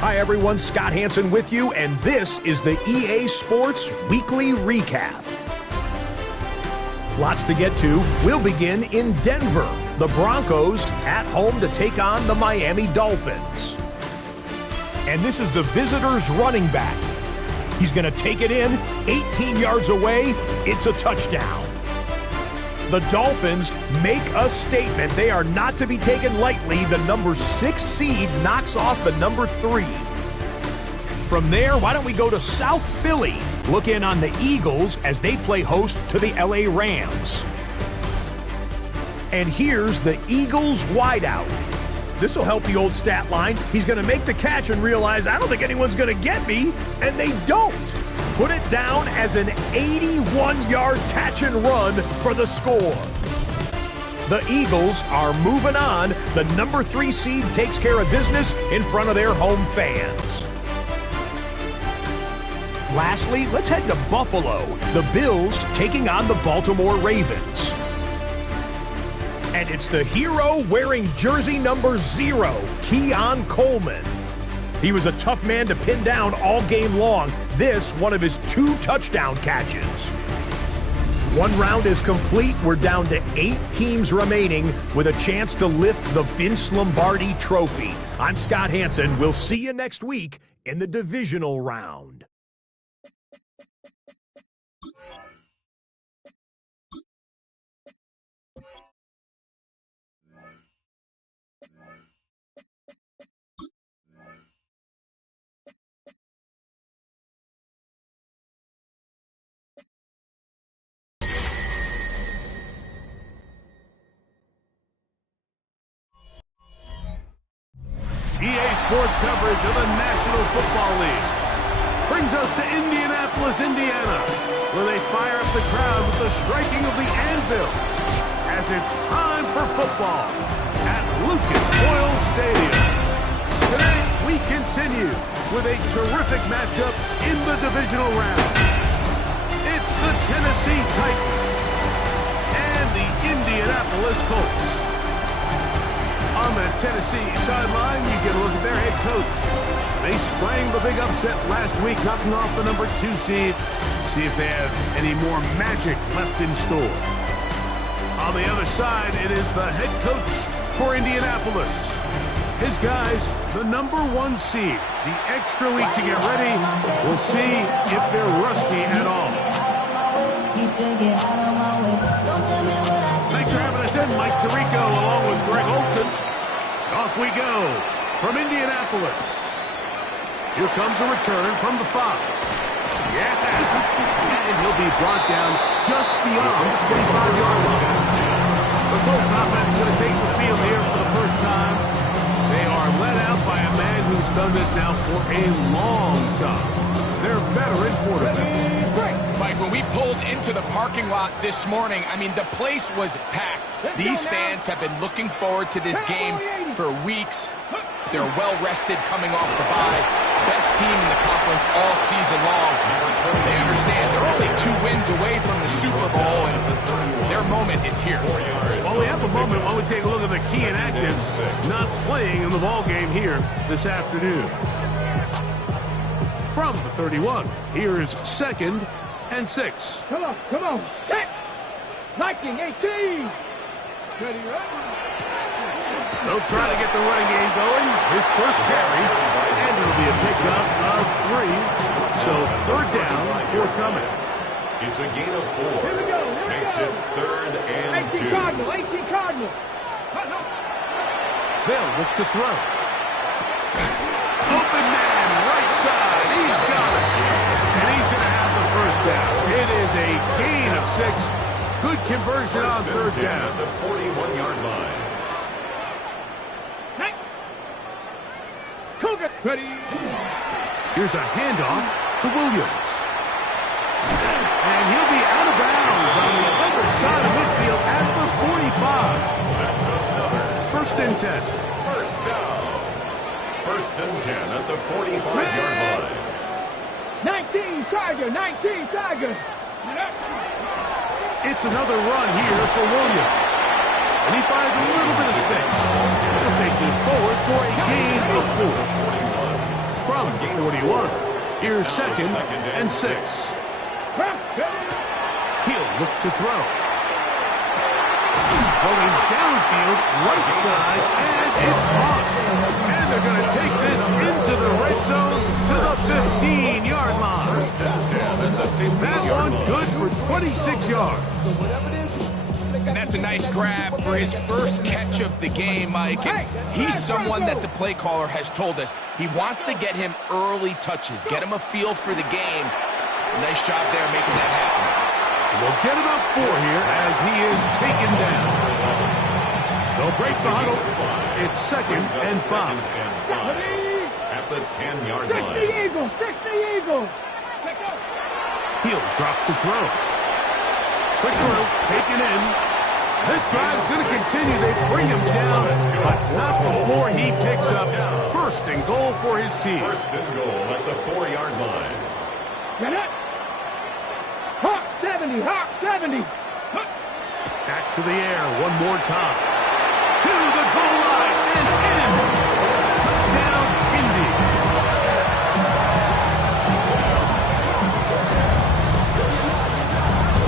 Hi everyone, Scott Hansen with you, and this is the EA Sports Weekly Recap. Lots to get to. We'll begin in Denver. The Broncos at home to take on the Miami Dolphins. And this is the visitors' running back. He's going to take it in, 18 yards away, it's a touchdown. The Dolphins make a statement. They are not to be taken lightly. The number 6 seed knocks off the number 3. From there, why don't we go to South Philly? Look in on the Eagles as they play host to the LA Rams. And here's the Eagles wideout. This will help the old stat line. He's going to make the catch and realize, I don't think anyone's going to get me, and they don't. Put it down as an 81-yard catch and run for the score. The Eagles are moving on. The number 3 seed takes care of business in front of their home fans. Lastly, let's head to Buffalo. The Bills taking on the Baltimore Ravens. And it's the hero wearing jersey number 0, Keon Coleman. He was a tough man to pin down all game long. This, one of his 2 touchdown catches. 1 round is complete. We're down to 8 teams remaining with a chance to lift the Vince Lombardi Trophy. I'm Scott Hansen. We'll see you next week in the divisional round. EA Sports coverage of the National Football League brings us to Indianapolis, Indiana, where they fire up the crowd with the striking of the anvil as it's time for football at Lucas Oil Stadium. Today, we continue with a terrific matchup in the divisional round. It's the Tennessee Titans and the Indianapolis Colts. On the Tennessee sideline, you get a look at their head coach. They sprang the big upset last week, knocking off the number 2 seed. See if they have any more magic left in store. On the other side, it is the head coach for Indianapolis. His guys, the number 1 seed. The extra week to get ready. We'll see if they're rusty at all. Thanks for having us in, Mike Tirico, along with Greg Olson. Off we go from Indianapolis. Here comes a return from the 5. Yeah, and he'll be brought down just beyond the 25-yard line. The Colts offense is going to take the field here for the first time. They are led out by a man who's done this now for a long time. Their veteran quarterback. Mike, when we pulled into the parking lot this morning, I mean, the place was packed. These fans have been looking forward to this game for weeks. They're well-rested coming off the bye. Best team in the conference all season long. They understand they're only 2 wins away from the Super Bowl, and their moment is here. Well, we have a moment while we take a look at the key inactives not playing in the ballgame here this afternoon. From the 31, here is 2nd and 6. Come on, set! Liking 18! Ready, They'll try to get the running game going. His first carry, and it'll be a pickup of 3. So 3rd down, forthcoming. It's a gain of 4. Here we go. Makes it 3rd and 2. 18 Cardinal. They'll look to throw. Open man, right side. He's got it. And he's going to have the first down. It is a gain of 6. Good conversion on 3rd down. At the 41-yard line. Cougar. Ready. Here's a handoff to Williams. And he'll be out of bounds on the other side of midfield at the 45. That's another. 1st and 10. First down. 1st and 10 at the 45-yard line. 19 Tiger. It's another run here for Williams. And he finds a little bit of space. He'll take this forward for a gain of 4. from the 41. Here's second and 6. He'll look to throw. Going downfield, right side, and it's off. And they're going to take this into the red zone to the 15-yard line. That one good for 26 yards. And that's a nice grab for his first catch of the game, Mike. And he's someone that the play caller has told us he wants to get him early touches, get him a feel for the game. Nice job there making that happen. We'll get about 4 here as he is taken down. They'll break the huddle. It's second and 5. At the 10-yard line. 60 Eagles, 60 Eagles. He'll drop to throw. Quick throw, taken in. This drive's going to continue. They bring him down, but not before he picks up first and goal for his team. First and goal at the 4-yard line. Get it. Hawk 70, Hawk 70. Back to the air one more time. To the goal line and in. Touchdown, Indy.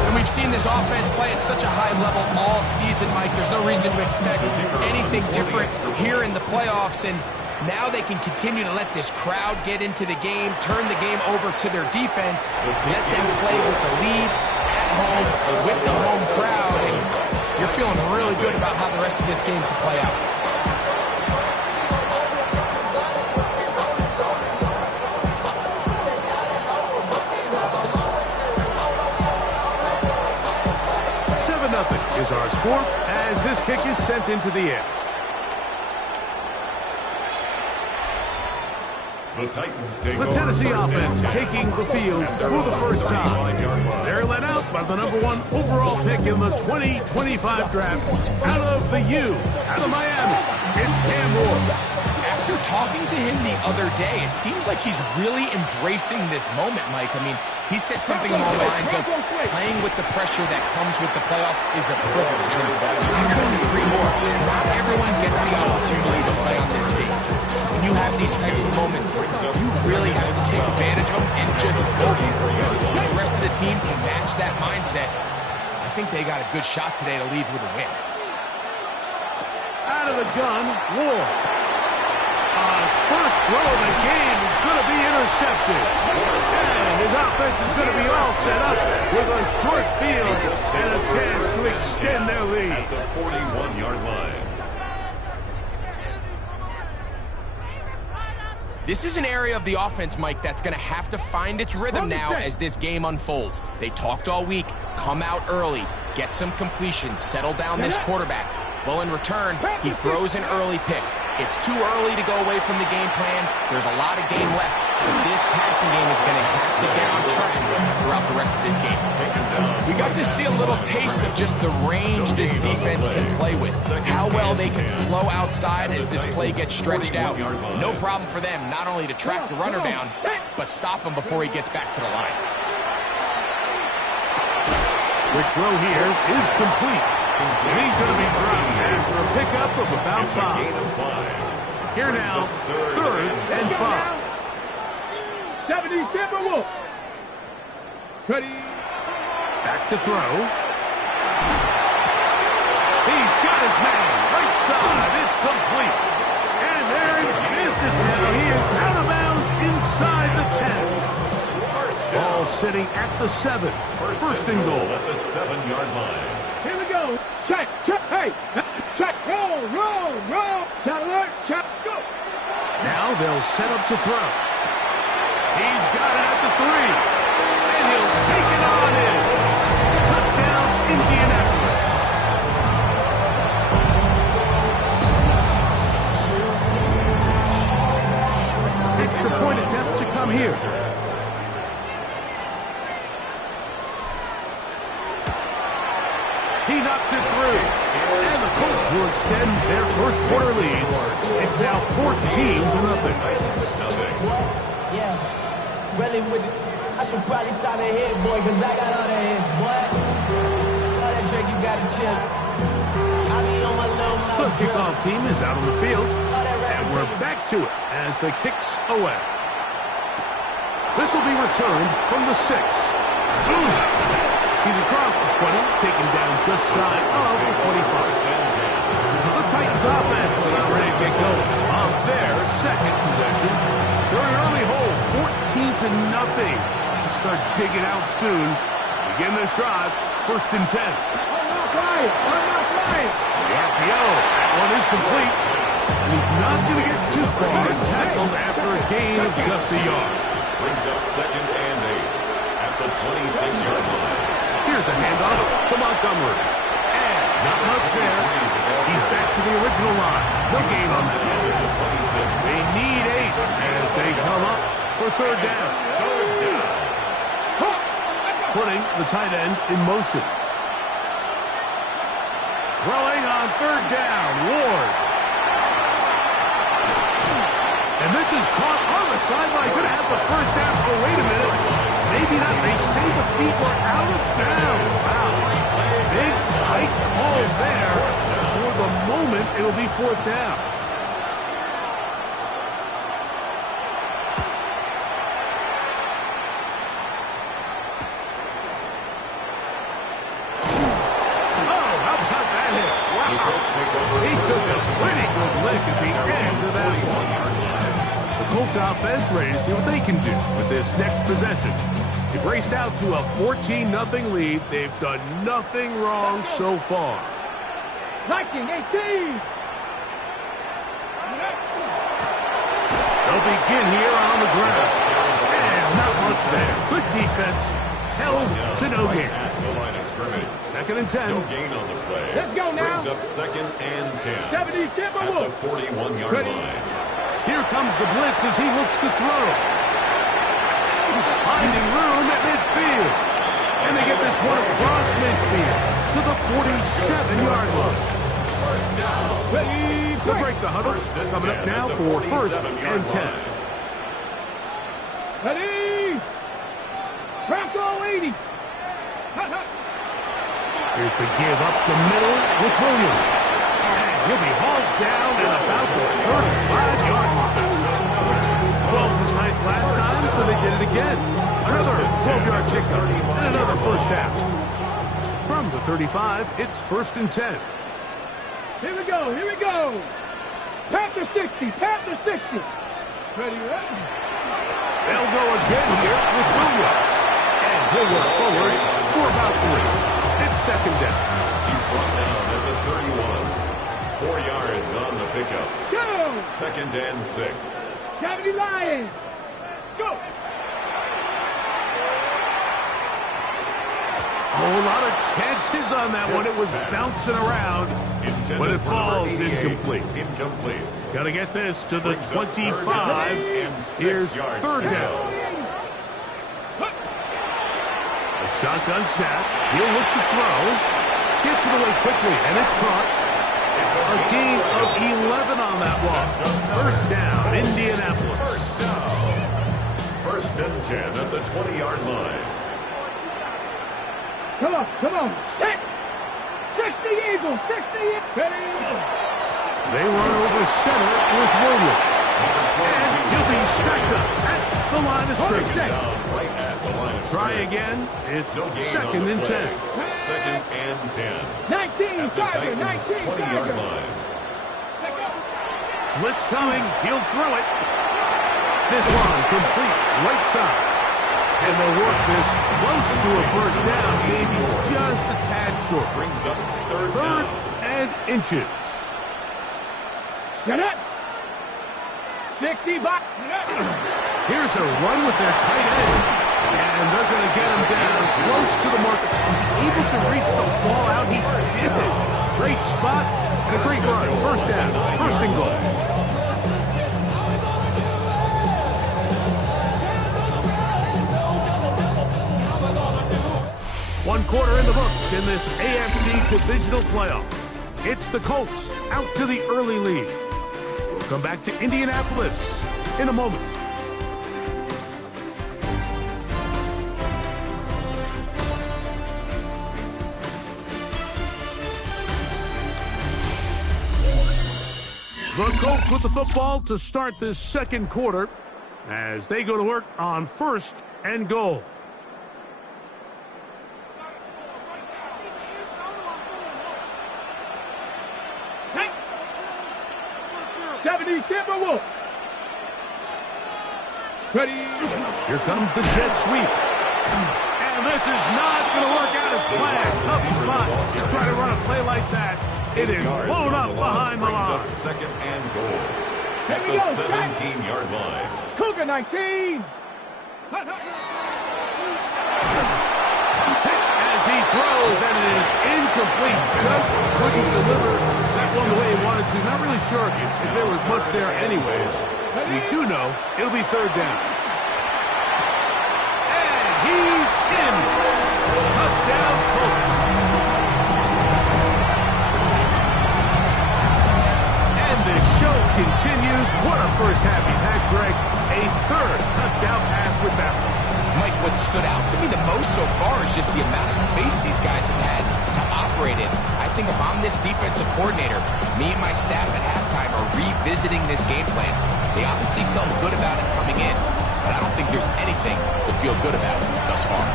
And we've seen this offense play at such a high level all season, Mike. There's no reason to expect anything different here in the playoffs. And now they can continue to let this crowd get into the game, turn the game over to their defense, let them play with the lead at home with the home crowd. And you're feeling really good about how the rest of this game can play out. Is our score as this kick is sent into the air. The Tennessee offense taking the field for the first time. They're led out by the #1 overall pick in the 2025 draft out of the U, out of Miami. It's Cam Moore. After talking to him the other day, it seems like he's really embracing this moment, Mike. I mean, he said something along the lines of playing with the pressure that comes with the playoffs is a privilege. And I couldn't agree more. Not everyone gets the opportunity to play on this stage. So when you have these types of moments, you really have to take advantage of them and just go for it. If the rest of the team can match that mindset, I think they got a good shot today to leave with a win. Out of the gun, Ward. First throw of the game is going to be intercepted. And his offense is going to be all set up with a short field and a chance to extend their lead. At the 41-yard line. This is an area of the offense, Mike, that's going to have to find its rhythm now as this game unfolds. They talked all week, come out early, get some completions, settle down this quarterback. Well, in return, he throws an early pick. It's too early to go away from the game plan. There's a lot of game left. But this passing game is going to have to get on track throughout the rest of this game. We got to see a little taste of just the range this defense can play with. How well they can flow outside as this play gets stretched out. No problem for them not only to track the runner down, but stop him before he gets back to the line. Quick throw here is complete. And he's going to be dropped after a pickup of about 5. Here now, third and 5. 70 Timberwolves. Ready. Back to throw. He's got his man. Right side. It's complete. And they're in business now. He is out of bounds inside the 10. Ball sitting at the 7. First and goal. At the 7-yard line. Here we go. Check, check, hey. Check, roll, roll, roll. Shot alert, check, go. Now they'll set up to throw. He's got it at the 3. And he'll take it on in. Touchdown, Indianapolis. Extra point attempt to come here. He knocks it through. And the Colts will extend their first quarter lead. It's now 14-0. Yeah, really with it. I should probably sign a hit, boy, because I got all the hits, boy. All that Drake, you got to chill. I be on my little mouth. The kickoff team is out on the field. And we're back to it as the kick's away. This will be returned from the 6. He's across the 20, taken down just shy of the 25. The Titans offense are now ready to get going on their second possession. They're in early hole, 14-0. Start digging out soon. Begin this drive, 1st and 10. I'm not flying. I'm not flying. The RPO, that one is complete. And he's not going to get too far tackled after a gain of just a yard. Brings up 2nd and 8 at the 26-yard line. Here's a handoff to Montgomery. And not much there. He's back to the original line. No gain on that. They need 8 as they come up for 3rd down. Putting the tight end in motion. Throwing on 3rd down, Ward. And this is caught on the sideline. Going to have the 1st down. Oh, wait a minute. Maybe not. They say the feet were out of bounds. Wow. Big, tight call there. For the moment, it'll be 4th down. He took a pretty good lick at the end of that one. The Colts offense ready to see what they can do with this next possession. They've raced out to a 14-0 lead. They've done nothing wrong so far. 19-18. They'll begin here on the ground. And not much there. Good defense. Held to no gain. 2nd and 10. No gain on the play. Let's go now. Brings up 2nd and 10 70 at the 41-yard line. Here comes the blitz as he looks to throw. He's finding room at midfield. And they get this one across midfield to the 47-yard line. Ready, They'll break the huddle. Coming up now for 1st and 10. Ready. Bronco 80. Here's the give up the middle with Williams. And he'll be hauled down at about the 35-yard line. 12 was nice last time, so they did it again. Another 12-yard pickup and another 1st down. From the 35, it's 1st and 10. Here we go. Here we go. Panther 60. Panther 60. Ready, ready. They'll go again here with Williams. And he'll work forward for about 3. It's 2nd down. He's brought down at the 31. 4 yards on the pickup. Go. 2nd and 6. 70 Lions. Go. A whole lot of chances on that one. It was bouncing around, but it falls incomplete. Got to get this to the 25. Here's 3rd down. A shotgun snap. He'll look to throw. Gets it away quickly, and it's caught. A gain of 11 on that one. 1st down, Indianapolis. 1st and 10 at the 20-yard line. Come on, come on. 60 Eagles, 60 Ready. They run over center with Williams. And he'll be stacked up at the line of scrimmage. Try again. It's 2nd and 10. 2nd and 10. 19, At the Titans' 20-yard line. Blitz coming. He'll throw it. This one complete. Right side. And they'll work this close to a 1st down. Maybe just a tad short. Brings up 3rd 3rd down. and inches. Get it. 60 back. Here's a run with their tight end. And they're going to get him down close to the marker. Was he able to reach the ball out? He did it. Great spot and a great run. 1st down. 1st and goal. One quarter in the books in this AFC Divisional playoff. It's the Colts out to the early lead. We'll come back to Indianapolis in a moment. The Colts with the football to start this 2nd quarter. as they go to work on 1st and goal. Hey. 70 Timberwolves. Ready. Here comes the jet sweep. And this is not going to work out as planned. Tough spot to try to run a play like that. It is blown up behind the line. 2nd and goal at the 17-yard line. Cougar 19. As he throws, and it is incomplete. Just couldn't deliver that one the way he wanted to. Not really sure if there was much there anyways. We do know it'll be 3rd down. And he's in. Touchdown, Colts. And the show continues. What a first half he's had, Greg. A 3rd touchdown pass with that one. Mike, what stood out to me the most so far is just the amount of space these guys have had to operate in. I think if I'm this defensive coordinator, me and my staff at halftime are revisiting this game plan. They obviously felt good about it coming in, but I don't think there's anything to feel good about thus far.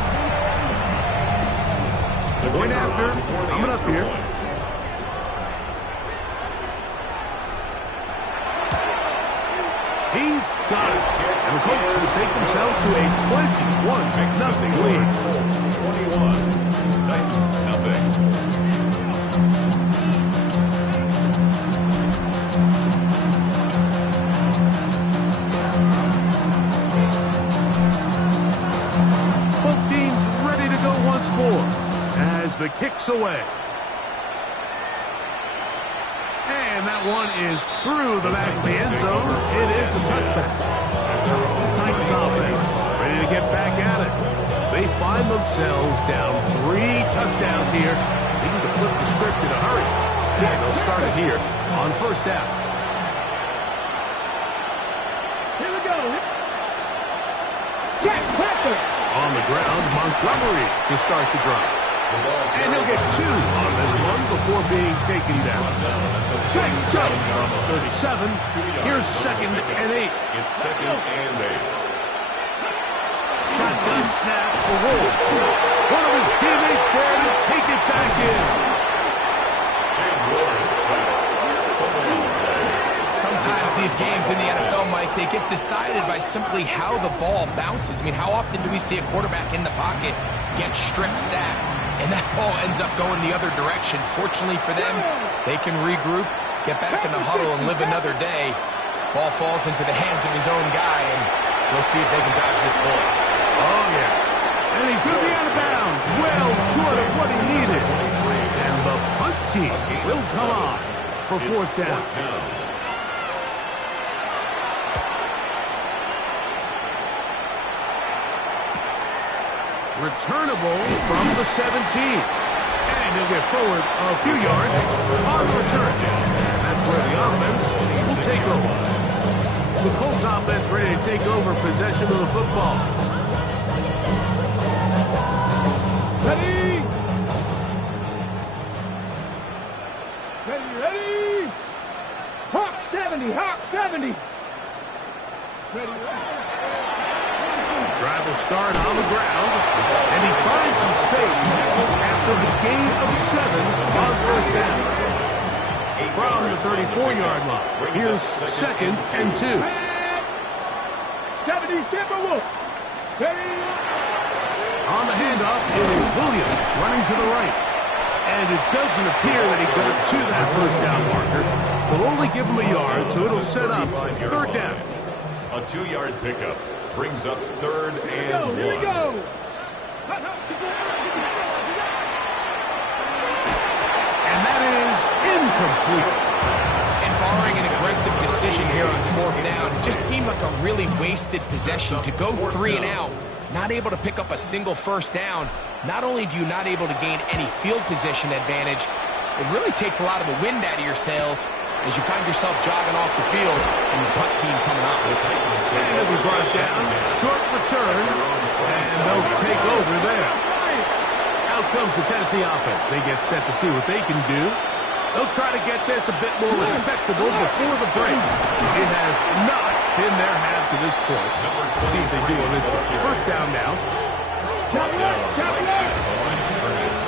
Point after, coming up here. He's got it. And the Colts will take themselves to a 21-0 lead. Colts 21, Titans nothing. Both teams ready to go once more as the kick's away. And that one is through the back of the end zone. It is a touchback. Titans offense ready to get back at it. They find themselves down 3 touchdowns here. Needing to flip the script in a hurry. And they'll start it here on 1st down. Here we go. Jack Pepper. On the ground, Montgomery to start the drive. And he'll get 2 on this one before being taken down. So, from the 37, here's 2nd and 8. It's 2nd and 8. Shotgun snap for Wolf. One of his teammates there to take it back in. And Lawrence at it. Sometimes these games in the NFL, Mike, they get decided by simply how the ball bounces. I mean, how often do we see a quarterback in the pocket get strip sacked, and that ball ends up going the other direction? Fortunately for them, they can regroup, get back in the huddle, and live another day. Ball falls into the hands of his own guy, and we'll see if they can dodge this bullet. Oh, yeah. And he's going to be out of bounds. Well short of what he needed. And the punt team will come on for 4th down. Returnable from the 17. And he'll get forward a few yards on the return. And that's where the offense will take over. The Colts offense ready to take over possession of the football. Ready. Ready, ready. Hawk 70, Hawk 70. Ready, ready. Drive will start on the ground, and he finds some space after the gain of 7 on 1st down. From the 34-yard line, here's 2nd and 2. 70 Timberwolves. Ready. On the handoff, it is Williams running to the right. And it doesn't appear that he got to that 1st down marker. They'll only give him a yard, so it'll set up 3rd down. A 2-yard pickup brings up 3rd and 1. Here we go. And that is incomplete. And barring an aggressive decision here on 4th down, it just seemed like a really wasted possession to go 3 and out, not able to pick up a single 1st down. Not only do you not able to gain any field position advantage, it really takes a lot of the wind out of your sails as you find yourself jogging off the field and the punt team coming up. And it'll be brought down. Short return. And they'll take over there. Out comes the Tennessee offense. They get set to see what they can do. They'll try to get this a bit more respectable before the break. It has not been their half to this point. Let's see if they do on this one. First down now. The line of scrimmage.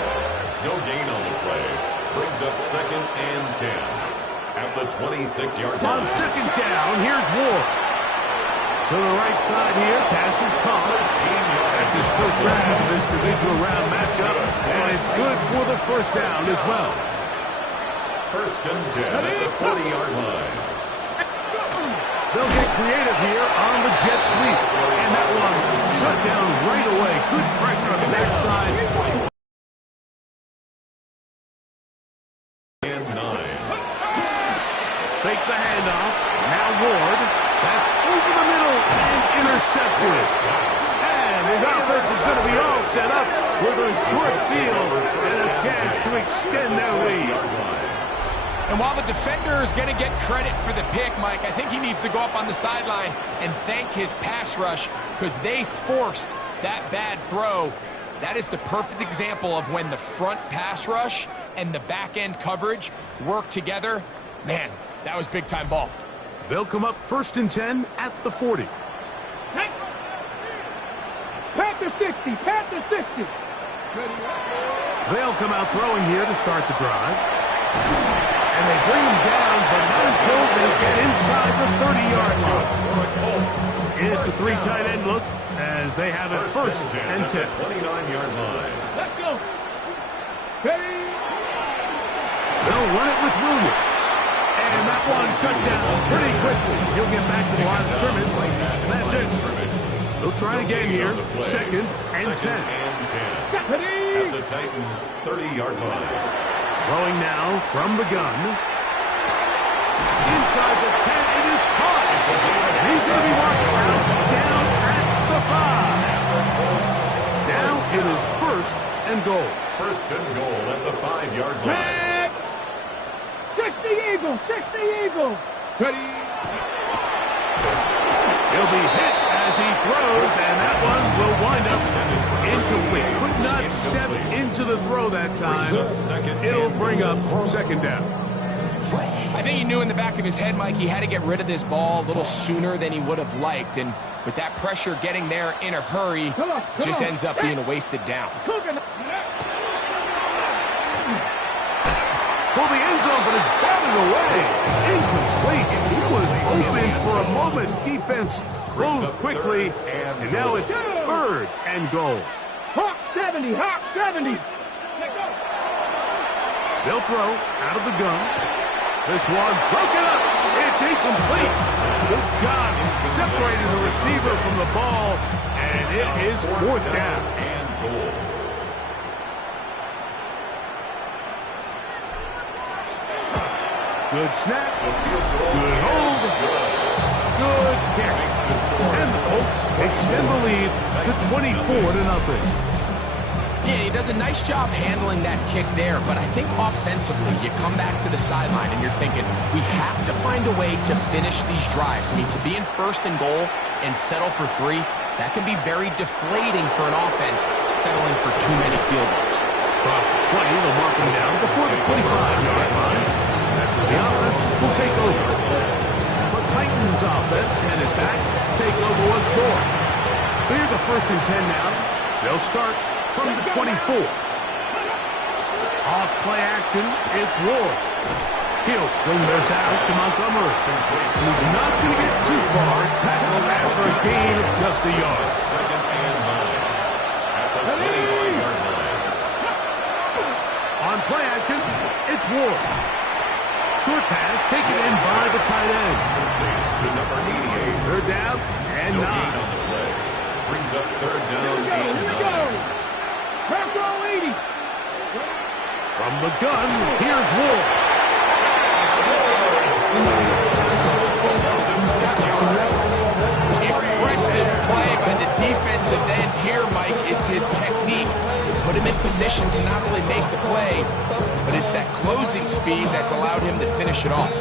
No gain on the play. Brings up 2nd and 10. At the 26-yard line. On second down, here's Ward. To the right side here, pass is caught. That's his first grab of this divisional round matchup, and it's good for the first down as well. 1st and 10 at the 40-yard line. They'll get creative here on the jet sweep, and that one shut down right away. Good pressure on the backside. And 9. Fake the handoff. Now Ward. That's over the middle and intercepted. And his offense is going to be all set up with a short field and a chance to extend their lead. And while the defender is going to get credit for the pick, Mike, I think he needs to go up on the sideline and thank his pass rush because they forced that bad throw. That is the perfect example of when the front pass rush and the back end coverage work together. Man, that was big-time ball. They'll come up 1st and 10 at the 40. Panther 60, Panther 60. They'll come out throwing here to start the drive. And they bring him down, but not until they get inside the 30-yard line. It's a 3 tight end look as they have it 1st and 10. 29-yard line. Let's go. Ready. They'll run it with Williams. And that one shut down pretty quickly. He'll get back to the line of scrimmage, and that's it. They'll try again here. 2nd and 10. At the Titans' 30-yard line. Throwing now from the gun. Inside the 10, it is caught. And he's going to be walking around down at the 5. Now it is 1st and goal. 1st and goal at the 5-yard line. 60 Eagles, 60 Eagles. Ready. He'll be hit as he throws, and that one will wind up incomplete. Could not step into the throw that time. It'll bring up 2nd down. I think he knew in the back of his head, Mike, he had to get rid of this ball a little sooner than he would have liked. And with that pressure getting there in a hurry, just ends up being a wasted down. For the end zone, but it's batted away. Incomplete. He was open for a moment. Defense closed quickly, and now it's 3rd and goal. Hawk 70, Hawk 70. They'll throw out of the gun. This one broken up. It's incomplete. Good job separating the receiver from the ball, and it is 4th down. And goal. Good snap. Good hold. Good kick. And the Colts extend the lead to 24-0. Yeah, he does a nice job handling that kick there, but I think offensively, you come back to the sideline and you're thinking, we have to find a way to finish these drives. I mean, to be in 1st and goal and settle for 3, that can be very deflating for an offense settling for too many field goals. Across the 20, they'll mark him down before the 25-yard line. That's where the offense will take over. The Titans offense headed back to take over once more. So here's a 1st and 10 now. They'll start from the 24. Off play action, it's Ward. He'll swing this out to Montgomery. He's not going to get too far. Tackled after a gain of just a yard. 2nd and 9. At the 21-yard line. On play action, it's Ward. Short pass taken in by the tight end. To number 88. 3rd down and No 9. gain on the play. Brings up 3rd down and 9. Control 80. From the gun, here's Ward. Impressive play by the defensive end here, Mike. It's his technique. They put him in position to not only make the play, but it's that closing speed that's allowed him to finish it off.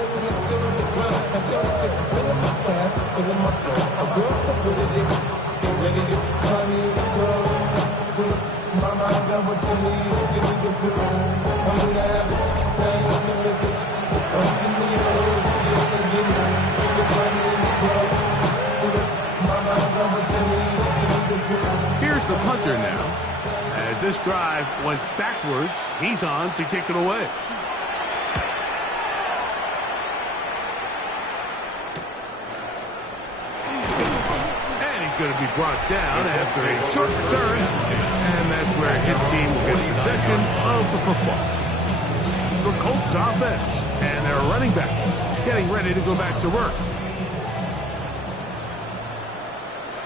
Here's the punter now. As this drive went backwards, he's on to kick it away. And he's going to be brought down after a short return. And that's where his team will get possession of the football. The Colts offense and their running back getting ready to go back to work.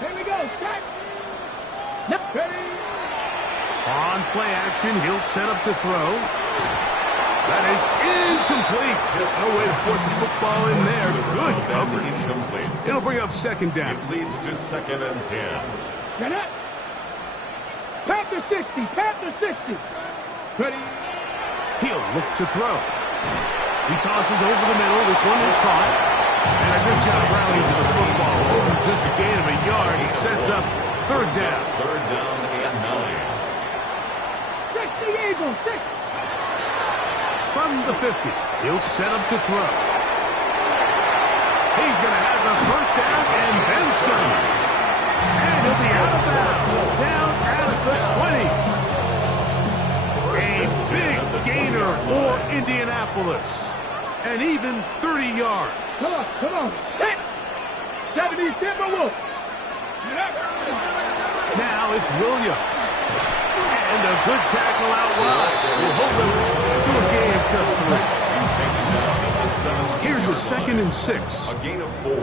Here we go, set. Yep, ready. On play action, he'll set up to throw. That is incomplete. No way to force the football in there. Good coverage. Incomplete. It'll bring up second down. It leads to 2nd and 10. Get up. Panther 60, Panther 60. Ready. He'll look to throw. He tosses over the middle. This one is caught. And a good job rallying to the football. Over just a gain of a yard. He sets up third down. 3rd down and 9. 60 Eagles, 6. From the 50, he'll set up to throw. He's going to have the first down and then some. And he'll be out of bounds. Down at the 20. A big gainer for Indianapolis. And even 30 yards. Come on, set. 70 Timberwolves. Now it's Williams. And a good tackle out wide. Will hold them to a gain of just 3. Here's a 2nd and 6. A gain of 4.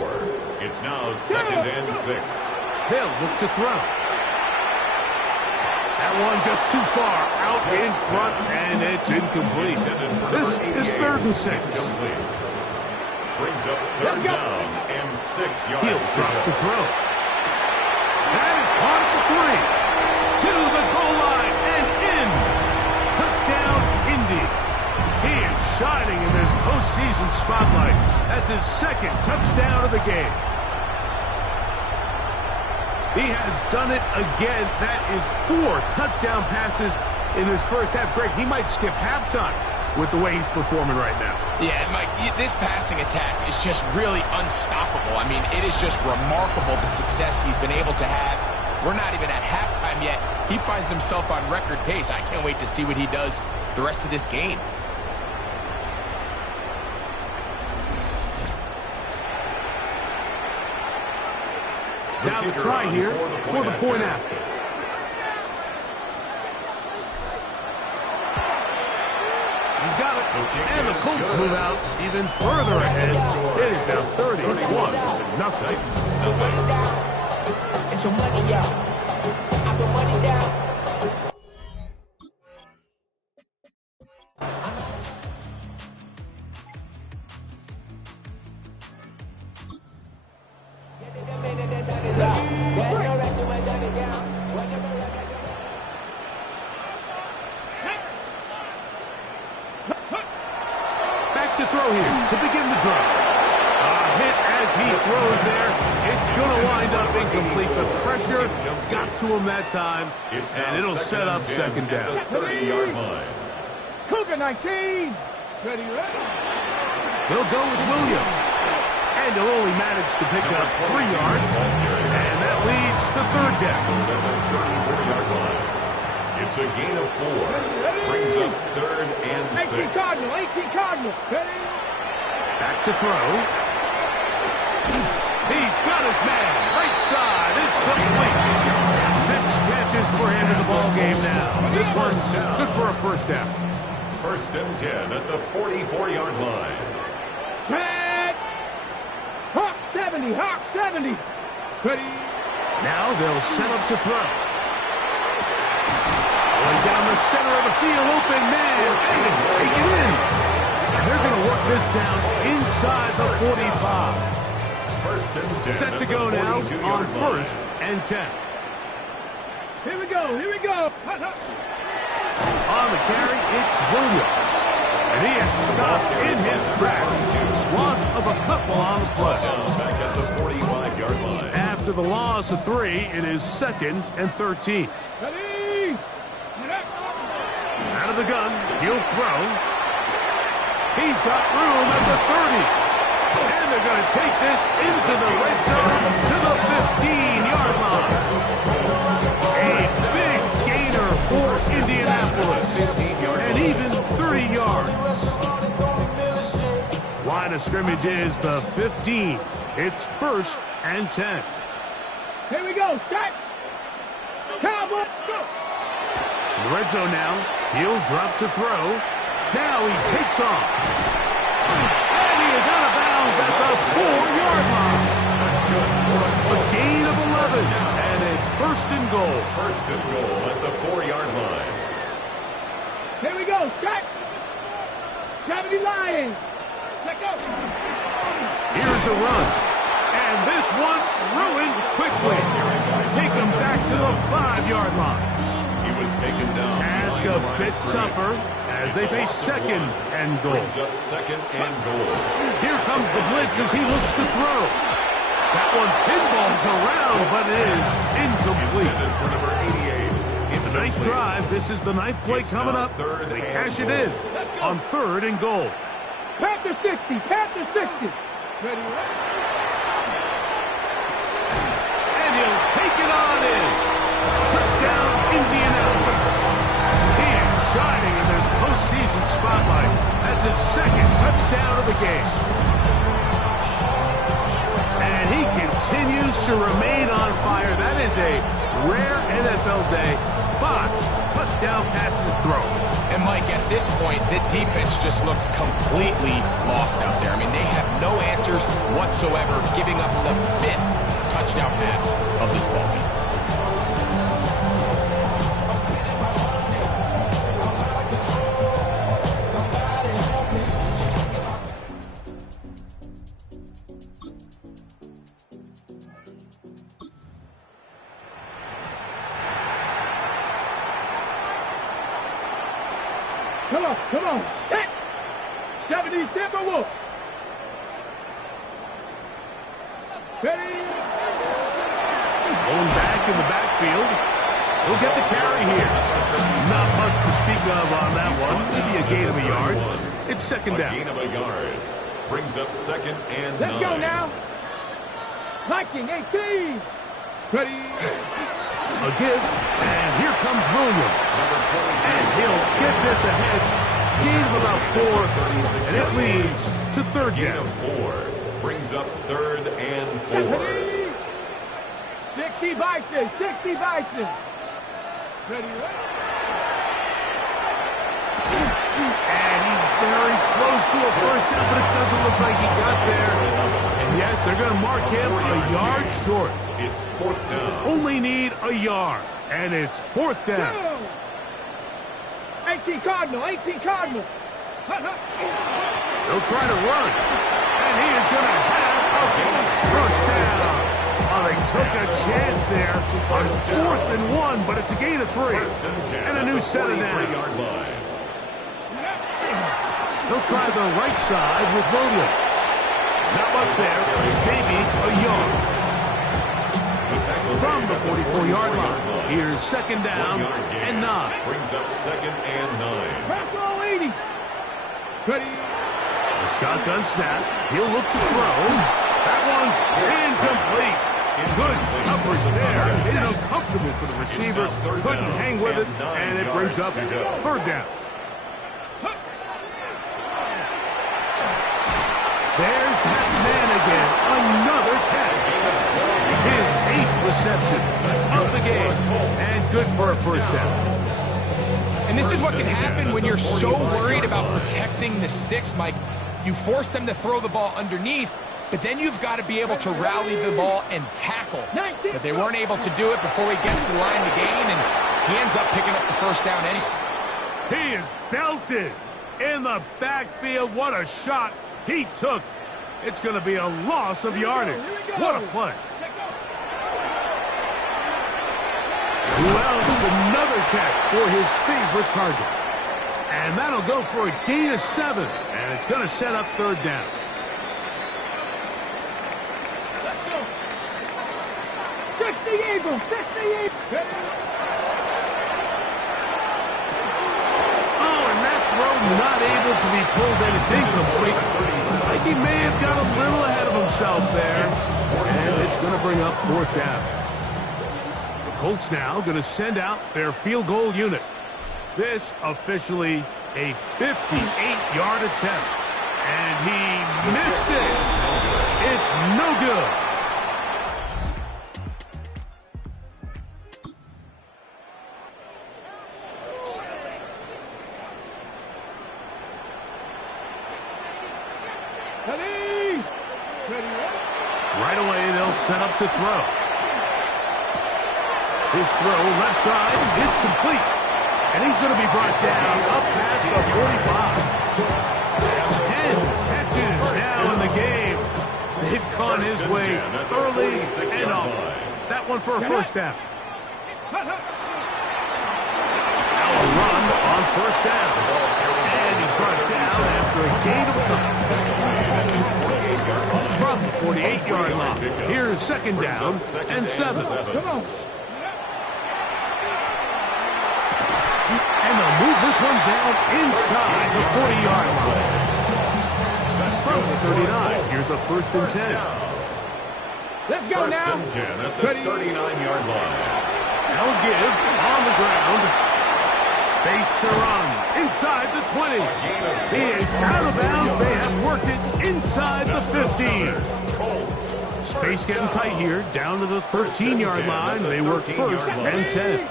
It's now 2nd and 6. They'll look to throw. That one just too far out in front, and it's incomplete. This is 3rd and 6. Complete. Brings up 3rd down and 6 yards. He'll drop to throw. That is caught at the 3. To the goal line and in. Touchdown, Indy. He is shining in this postseason spotlight. That's his 2nd touchdown of the game. He has done it again. That is 4 touchdown passes in his first half. Greg, he might skip halftime with the way he's performing right now. Yeah, Mike, this passing attack is just really unstoppable. I mean, it is just remarkable the success he's been able to have. We're not even at halftime yet. He finds himself on record pace. I can't wait to see what he does the rest of this game. Now the try here for the point after. He's got it. And the Colts move out even further ahead. It is now 31-0. Get your money out. I put money down. Back to throw here to begin the drive. A hit as he throws there. It's going to wind up incomplete. The pressure got to him that time, and it'll set up second down. 30-yard line. Cougar 19. Ready, ready. He'll go with Williams. And he'll only manage to pick up 3 yards. And that leads to third down. 34-yard line. It's a gain of 4. Brings up 3rd and 6. 18 Cardinal, 18 Cardinal. Ready. Back to throw. He's got his man. Right side. It's complete. 6 catches for him in the ball game now. This one's good for a first down. 1st and 10 at the 44-yard line. Red. Hawk 70, Hawk 70. Ready. Now they'll set up to throw. Going down the center of the field, open man, and it's taken in. And they're going to work this down inside the 45. 1st and 10. Set to go now on 1st and 10. Here we go, here we go. On the carry, it's Williams. And he has stopped in his tracks. Loss of a couple on the play. Back at the 45-yard line. After the loss of 3, it is 2nd and 13. Ready. Out of the gun, he'll throw. He's got room at the 30. And they're going to take this into the red zone to the 15-yard line. scrimmage is the 15. It's 1st and 10. Here we go. Start. Cowboys, go. In the red zone now. He'll drop to throw. Now he takes off. And he is out of bounds at the 4-yard line. That's good. A gain of 11. And it's 1st and goal. 1st and goal at the 4-yard line. Here we go. Start. 70 Lions. Check out. Here's a run. And this one ruined quickly. Take him back to the 5-yard line. He was taken down. Task a bit tougher as they face 2nd and goal. Brings up 2nd and goal. Here comes the blitz as he looks to throw. That one pinballs around, but it is incomplete. Intended for number 88. A nice drive. This is the 9th play coming up. They cash it in on 3rd and goal. Panther 60. Panther 60. Ready? And he'll take it on in. Touchdown, Indianapolis. He is shining in this postseason spotlight. That's his 2nd touchdown of the game. And he continues to remain on fire. That is a rare NFL day. 5 touchdown passes thrown. And Mike, at this point, the defense just looks completely lost out there. I mean, they have no answers whatsoever, giving up the 5th touchdown pass of this ball game. Come on. Set. 70 Timberwolves. Ready? Going back in the backfield. He'll get the carry here. Not much to speak of on that one. Maybe a gain of a yard. It's 2nd down. A gain of a yard. Brings up 2nd and 9. Let's go now. Viking 18. Ready? A give. And here comes Williams. And he'll get this ahead. Gain of about 4. And it leads to 3rd Gain down. of 4. Brings up 3rd and 4. 60 Bison. 60 Bison. Ready? And he's very close to a 1st down, but it doesn't look like he got there. And yes, they're going to mark him a yard short. It's 4th down. Only need a yard. And it's 4th down. Go. 18 Cardinal. 18 Cardinal. They'll try to run. And he is going to have a 1st down. Oh, they took a chance there on 4th and 1, but it's a gain of 3. And a new set of down. They'll try the right side with Williams. Not much there. Maybe a yard. From the 44-yard line. Here's 2nd down and 9. Brings up 2nd and 9. Press all 80. Ready? A shotgun snap. He'll look to throw. That one's incomplete. Good coverage there. Made it uncomfortable for the receiver. Couldn't hang with it, and it brings up 3rd down. There's that man again. Another catch. His 8th reception of the game. And good for a 1st down. And this is what can happen when you're so worried about protecting the sticks, Mike. You force them to throw the ball underneath, but then you've got to be able to rally the ball and tackle. But they weren't able to do it before he gets to the line to gain, and he ends up picking up the 1st down anyway. He is belted in the backfield. What a shot he took. It's going to be a loss of yardage. What a play. Well, another catch for his favorite target. And that'll go for a gain of 7. And it's going to set up 3rd down. Let's go. 60 Eagles. 60 Eagles. Oh, and that throw not able to be pulled in. It's incomplete. Like he may have got a little ahead of himself there. And it's going to bring up 4th down. Colts now going to send out their field goal unit. This officially a 58-yard attempt. And he missed it. It's no good. Right away, they'll set up to throw. His throw left side is complete. And he's going to be brought down up past the 45. 10 catches now in the game. They've gone his way early and often. That one for a first down. Now a run on first down. And he's brought down after a gain of from the 48-yard line. Here's second down and 7. Come on. And they'll move this one down inside the 40-yard line. That's from the 39. Here's a first and 10. Let's go First now. and 10 at the 39-yard line. Now give on the ground. Space to run inside the 20. He is out of bounds. They have worked it inside the 15. Space getting tight here. Down to the 13-yard line. They work first and 10.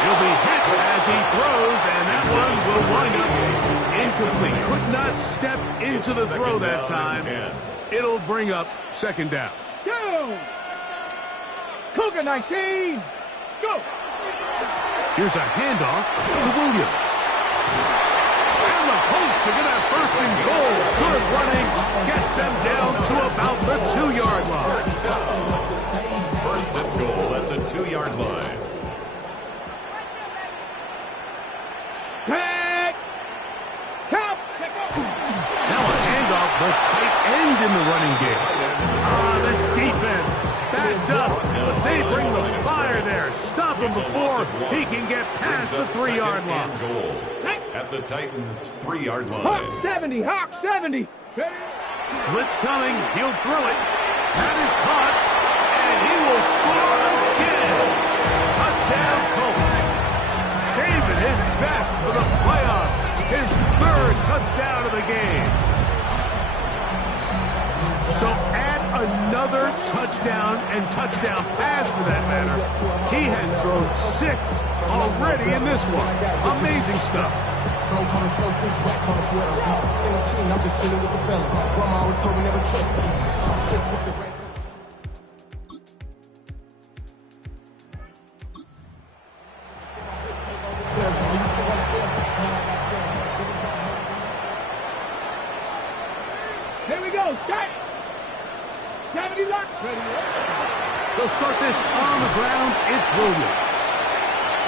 He'll be hit as he throws, and that one will wind up incomplete. Could not step into the throw that time. It'll bring up second down. Go. Cougar 19. Go. Here's a handoff to Williams. And the Colts are going to have first and goal. Good running. Gets them down to about the 2-yard line. First and goal at the 2-yard line. Tag. Count. Now a handoff, the tight end in the running game. This defense backed up, but they bring the fire there. Stop him before he can get past the 3-yard line. Goal at the Titans' 3-yard line. Hawk 70. Hawk 70. Blitz coming. He'll throw it. That is caught, and he will score again. Touchdown, Colts. Saving his best for the playoffs. His 3rd touchdown of the game. So add another touchdown and touchdown pass for that matter. He has thrown 6 already in this one. Amazing stuff. Don't come and show 6 racks on the sweater. Ain't no cheating, I'm just chilling with the fellas. Grandma always told me never trust these. Here we go. Start. 70 lock. They'll start this on the ground. It's Williams.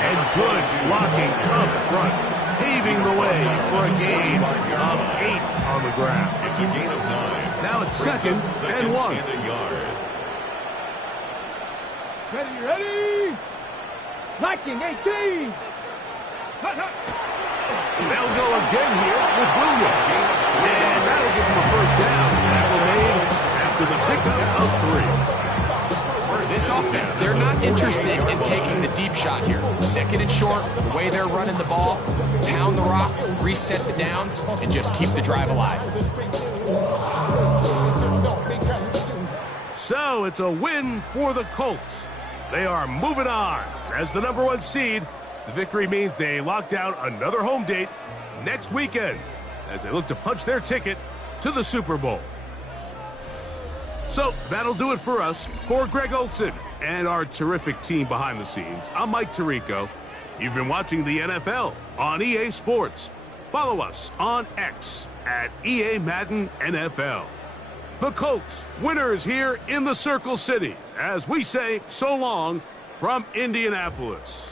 And good blocking up front, paving the way for a gain of 8 on the ground. It's a gain of 9. Now it's second and 1. And a yard. Ready. Liking 18. They'll go again here with Williams. And that'll give them a first down. Tackle made after the pickup of 3. This offense, they're not interested in taking the deep shot here. Second and short, the way they're running the ball, pound the rock, reset the downs, and just keep the drive alive. So it's a win for the Colts. They are moving on. As the number 1 seed, the victory means they lock down another home date next weekend as they look to punch their ticket to the Super Bowl. So that'll do it for us. For Greg Olson and our terrific team behind the scenes, I'm Mike Tirico. You've been watching the NFL on EA Sports. Follow us on X at EA Madden NFL. The Colts, winners here in the Circle City, as we say so long from Indianapolis.